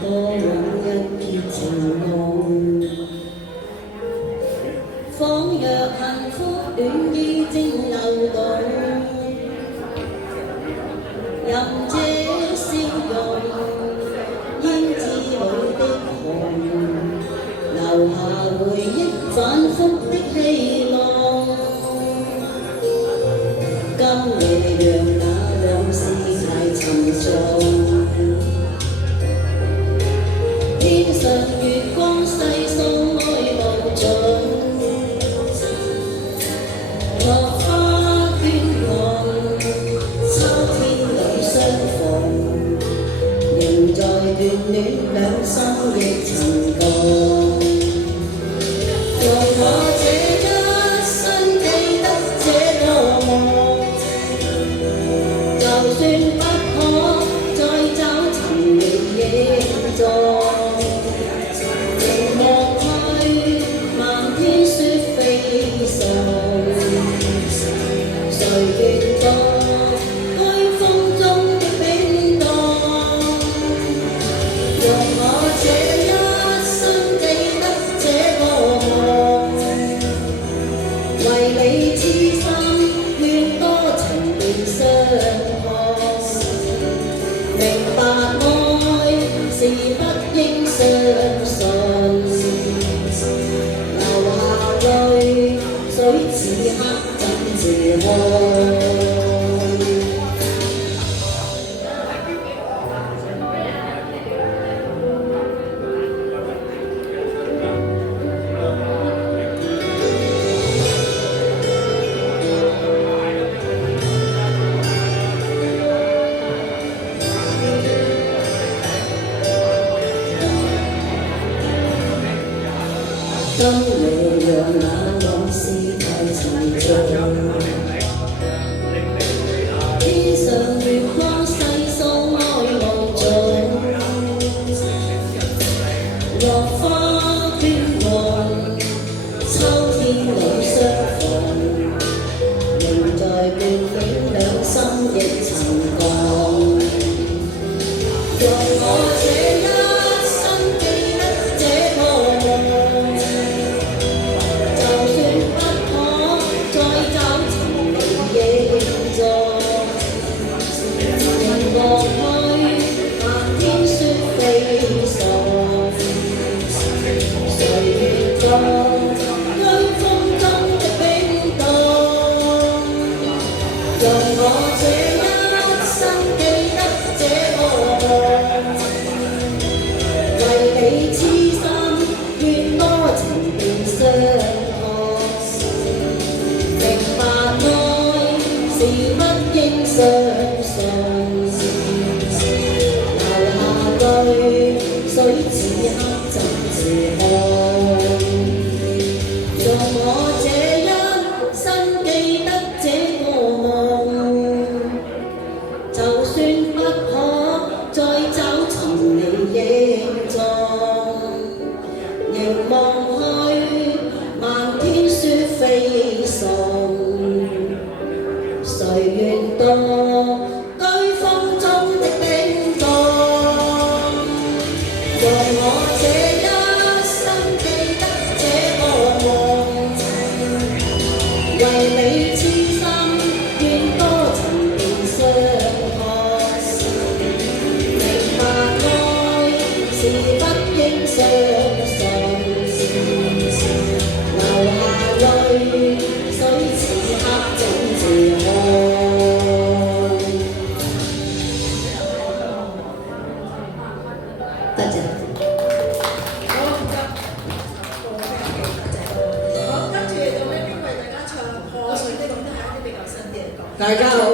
多往一撇情濃，仿若幸福戀意正流動，任這笑容煙字裏的紅，留下回憶反覆的氣浪。今夜讓那往事太沉重，天上月光細數愛無盡，落花喧昂，秋天裏相逢，仍在眷戀兩心亦曾共。用我這一生記得這個夢，就算不可再找尋回影蹤。今夜讓那往事太沉重，天上月光細數愛無盡，落花喧昂，秋天裏相逢，仍在眷戀兩心亦曾共。用我這一生記得這個夢，大家好。